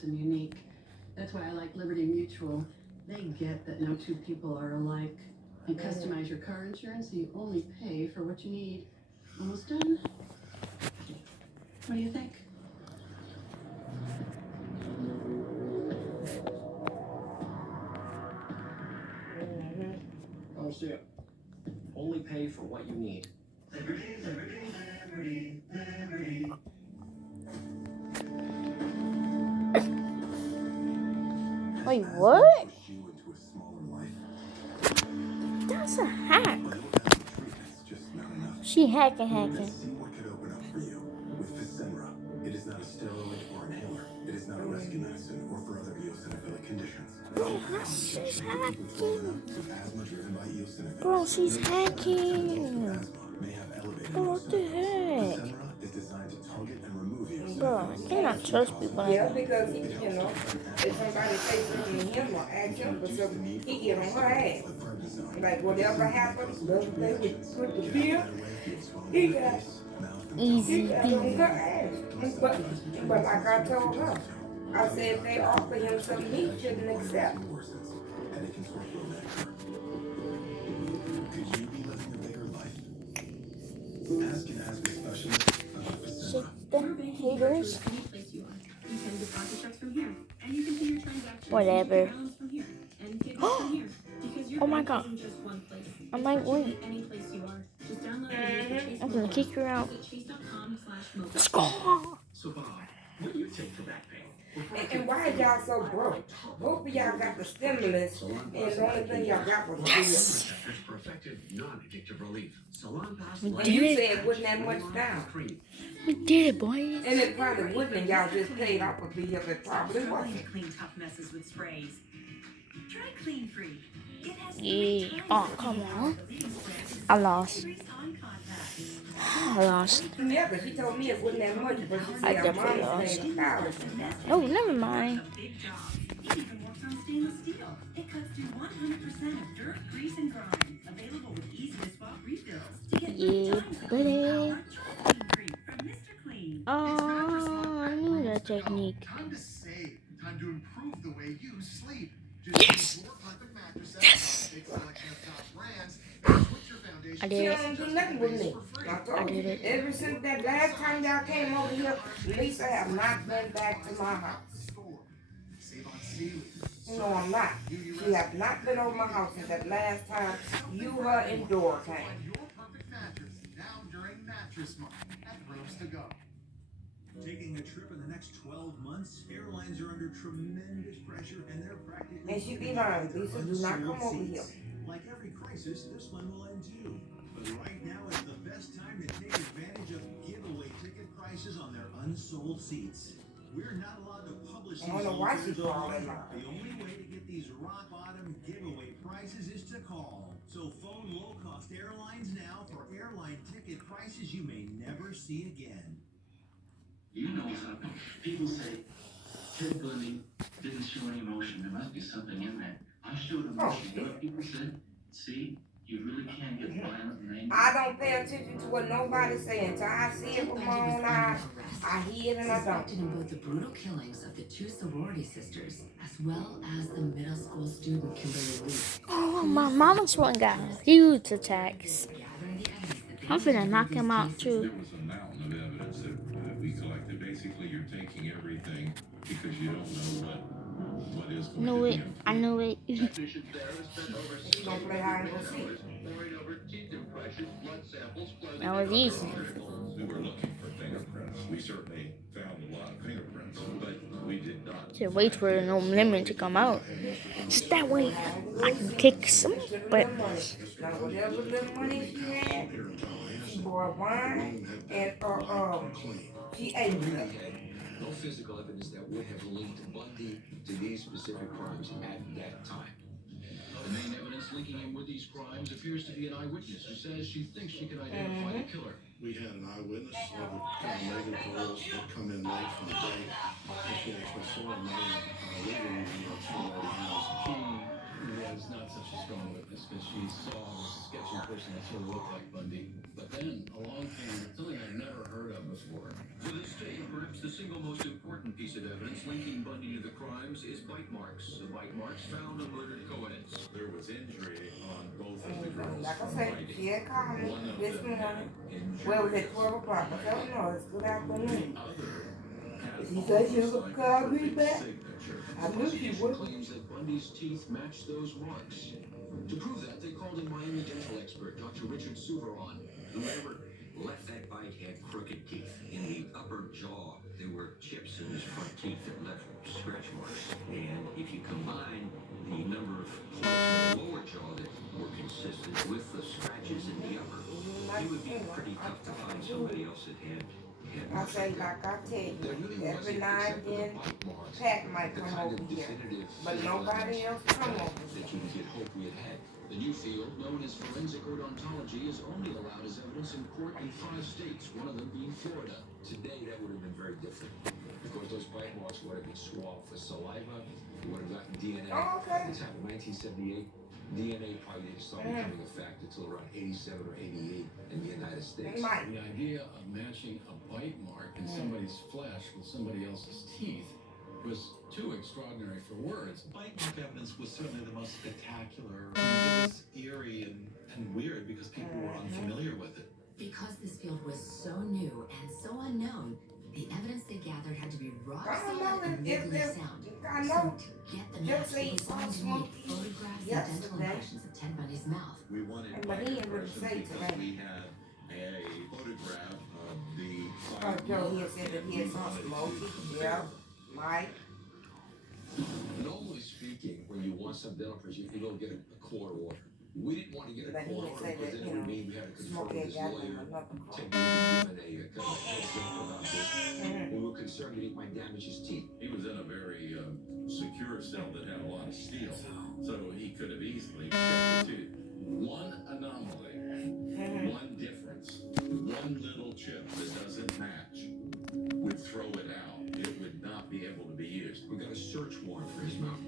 diverse and unique. That's why I like Liberty Mutual. They get that no two people are alike. You customize your car insurance so you only pay for what you need. Almost done? What do you think? Oh, see it. Only pay for what you need. Liberty, liberty, liberty, liberty. Wait, what? That's a hack. She hacking. See what could open up for you with Fasenra. It is not a steroid or inhaler. It is not a rescue medicine or for other eosinophilic conditions. She's hacking. With asthma driven by eosinophils. Bro, she's hacking. May have elevated Bro, what the heck? Fasenra is designed to target and remove eosinophils. Bro, I cannot trust people like Yeah, that. because if somebody say something to him or ask him for something, he get on her ass. Like whatever happened, love play with the bill, he got Easy on peasy. her ass. But like I told her, I said if they offer him something he shouldn't accept. Could you be living a bigger life? Ask an asthma specialist about Fasenra. Shake the haters. Any place you are. You can deposit checks from here, and you can pay your transactions. Whatever. Balance from here, and get from here. Because your Oh my bank God. isn't just one place. I'm like, wait. Any place you are. Just download the Chase I'm gonna mobile kick her app. out. Visit chase.com/mobile. Let's go. So, Bob, what do you take for back pain? And why y'all so broke? Both of y'all got the stimulus, and the only thing y'all got was the bill. Factors for effective, non-addictive relief. Salon Pass We And did you it. said it wasn't that much down. We did it, boys. And it probably wouldn't, and y'all just paid off a bill. It probably Trying wasn't. to clean tough messes with sprays. Try Clean Free. It has Yeah. 3 times Oh, the come power on. of the leading spray I lost. grease on contacts. I lost. Yeah, but she told me it wasn't that much, but she I said her definitely mom's lost. paying $1,000. Oh, never mind. A big job. It even works on stainless steel. It cuts through 100% of dirt, grease, and grime. Available with easy to swap refills. To get Yeah, 3 times the buddy. clean power, try Clean Free from Mr. Clean. Oh, I knew that technique. Time to save. Time to improve the way you sleep. Yes. Use your perfect mattress set Yes. from a big selection of top brands and switch your foundation. I She did it. don't do nothing with me. I told did you. it. Ever since that last time y'all came over here, Lisa have not been back to my house. Store. Save on Sealy. No, I'm not. She have not been over my house since that last time you, her, and Dora came. Find your perfect mattress now during Mattress Month at Rooms to Go. Taking a trip in the next 12 months, airlines are under tremendous pressure and they're practically... And she be lying. Lisa, do not come over here. Like every crisis, this one will end too. But right now is the best time to take advantage of giveaway ticket prices on their unsold seats. We're not allowed to publish I don't know why she these called offers it online. out. The only way to get these rock bottom giveaway prices is to call. So phone low-cost airlines now for airline ticket prices you may never see again. You know something. People say Ted Bundy didn't show any emotion. There must be something in that. I showed emotion. You know what people said? See, you really can't get violent and angry. I don't pay attention to what nobody's saying. So I see it with my own eyes. I hear it and I don't. Suspected in both the brutal killings of the 2 sorority sisters as well as the middle school student Kimberly Lee. Oh, my mama's one got huge attacks. Gathering the evidence that they I'm finna knock him out too. There was a mountain of evidence that we collected. Basically, you're taking everything because you don't know what is going Knew to it. be. I knew it. Technicians there have spent over You don't play hide and go seek. pouring over teeth impressions, blood samples, clothing, That was easy. We were looking for fingerprints. We certainly found a lot of fingerprints, but we did not. Should wait for the no limit to come out. Just that way I can kick some butt. Now whatever little money she had, she bought wine and she ate it. No physical evidence that would have linked Bundy to these specific crimes at that time. The main evidence linking him with these crimes appears to be an eyewitness who says she thinks she can identify the killer. We had an eyewitness of a kind of Megan girls that come in late from the day. And she actually saw a man leaving the sorority house. She was not such a strong witness because she saw this sketchy person that sort of looked like Bundy. But then along came something I'd never heard of before. To this day, perhaps the single most important piece of evidence linking Bundy to the crimes is bite marks. The bite marks found on murdered Cohens. There was injury on both of the girls Like I from said, biting. she had called me One of this them morning. had injury. Well, it was at 12 o'clock. I said, oh, no, it's good afternoon. The other had She said she was almost gonna like call a me perfect back. signature. I knew she Prosecution would. claims that Bundy's teeth matched those marks. To prove that, they called in Miami dental expert Dr. Richard Suveron. Whoever left that bite had crooked teeth. In the upper jaw, there were chips in his front teeth that left scratch marks. And if you combine the number of points in the lower jaw that were consistent with the scratches in the upper, it would be pretty tough to find somebody else that had I marks say, like that. like I tell you, There really every wasn't, now except and for the then, bite marks, Pat might the come kind over of here. definitive But physical nobody evidence else come over. that you could hope we had had. The new field, known as forensic odontology, is only allowed as evidence in court in 5 states, one of them being Florida. Today, that would have been very different. Because those bite marks would have been swabbed for saliva, you would have gotten DNA. Oh, okay. This happened in 1978. DNA probably didn't start becoming a fact until around 87 or 88 in the United States. They might. The idea of matching a bite mark in somebody's flesh with somebody else's teeth was too extraordinary for words. Bite mark evidence was certainly the most spectacular. It was eerie and weird because people were unfamiliar with it. Because this field was so new and so unknown, the evidence they gathered had to be rock I don't solid know and if legally there's, sound. I So know, to get the just match, say it was going to need Smoky photographs and dental yesterday. impressions of Ted Bundy's mouth. We wanted But bite he didn't really impressions say because today. we had a photograph of the Oh, Joe, he had said that he had saw Smokey, yeah, Mike. Normally speaking, when you want some dental procedure, you go get a court order. We didn't want to get a But he court didn't order say because that, then you it would know, mean we had to confirm Smokey had this got him lawyer another call. taking a consent about this. We were concerned that he might damage his teeth. He was in a very secure cell that had a lot of steel, so he could have easily checked the tooth. One anomaly, one difference, one little chip that doesn't match would throw it out. It would not be able to be used. We got a search warrant for his mouth.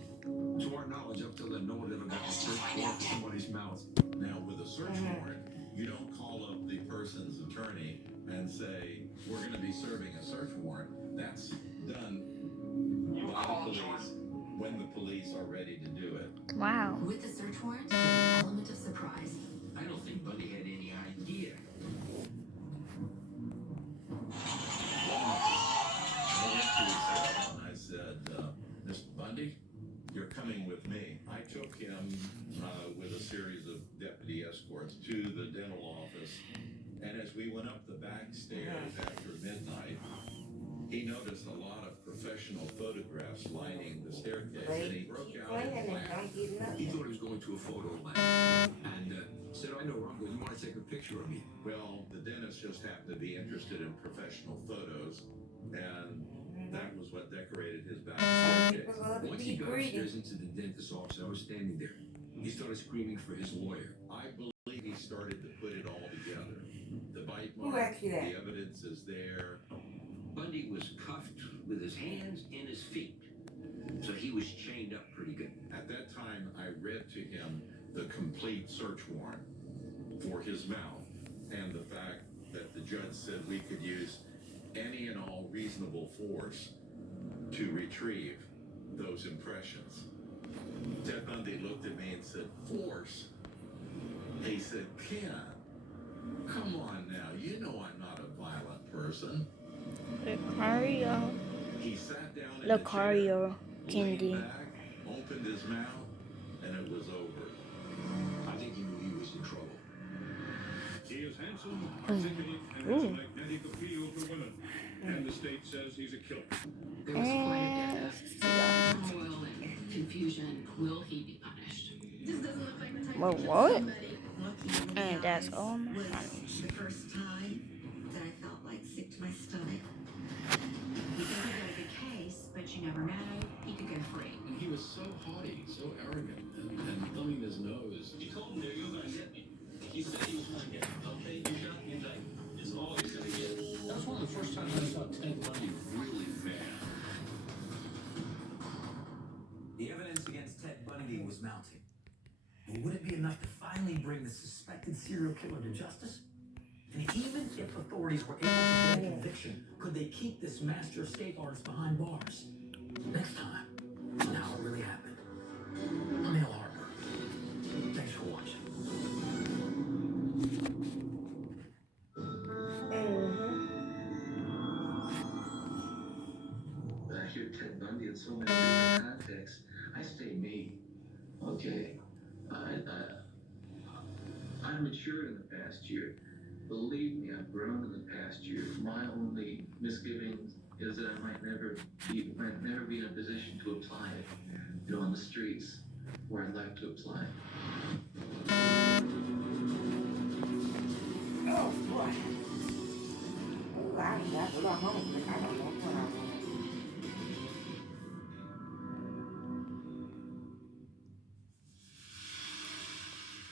To our knowledge, up till then, no one ever got a search warrant for somebody's mouth. Now, with a search warrant, you don't call up the person's attorney and say, we're going to be serving a search warrant. That's done by the police when the police are ready to do it. Wow. With the search warrant, there's an element of surprise. I don't think Bundy had any idea. I said, Mr. Bundy, you're coming with me. I took him with a series of deputy escorts to the dental office, and as we went up the back stairs after midnight, he noticed a lot of professional photographs lining the staircase, and he broke out in a laugh. He thought he was going to a photo lab and said, I know where I'm going. You want to take a picture of me? Well, the dentist just happened to be interested in professional photos, and that was what decorated his back staircase. Once he got upstairs into the dentist's office, I was standing there. He started screaming for his lawyer. I believe he started to put it all together. The bite Who mark, asked you that? the evidence is there. Bundy was cuffed with his hands and his feet. So he was chained up pretty good. At that time, I read to him the complete search warrant for his mouth and the fact that the judge said we could use any and all reasonable force to retrieve those impressions. Ted Bundy looked at me and said, force? He said, Ken, come on now, you know I'm not a violent person. Lucario. He sat down in Lucario the chair, leaned Candy. back, opened his mouth, and it was over. I think he knew he was in trouble. He is handsome, articulate, and has a magnetic appeal to women. And the state says he's a killer. There was quite a bit of turmoil and confusion. Will he be punished? This doesn't look like the type Well, of what? somebody lucky in the And that's eyes all my was money. The first time that I felt like sick to my stomach. You think you got a good case, but you never know. He could go free. And he was so haughty, so arrogant, and thumbing his nose. You told him you're gonna get me. He said he was gonna get me. Okay, you shot me like it's all he's gonna get. That was one of the first times I saw Ted Bundy really mad. The evidence against Ted Bundy was mounting. But would it be enough to finally bring the suspected serial killer to justice? And even if authorities were able to get a conviction, could they keep this master escape artist behind bars? Ted Bundy in so many different contexts. I stay me. Okay. I've matured in the past year. Believe me, I've grown in the past year. My only misgiving is that I might never be in a position to apply it, on the streets where I'd like to apply it. Oh boy. Oh, I got to go home. I don't know what I'm doing.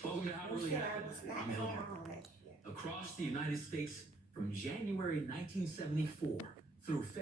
Welcome to How It Really Happened. I'm Hilmer. Across the United States from January 1974 through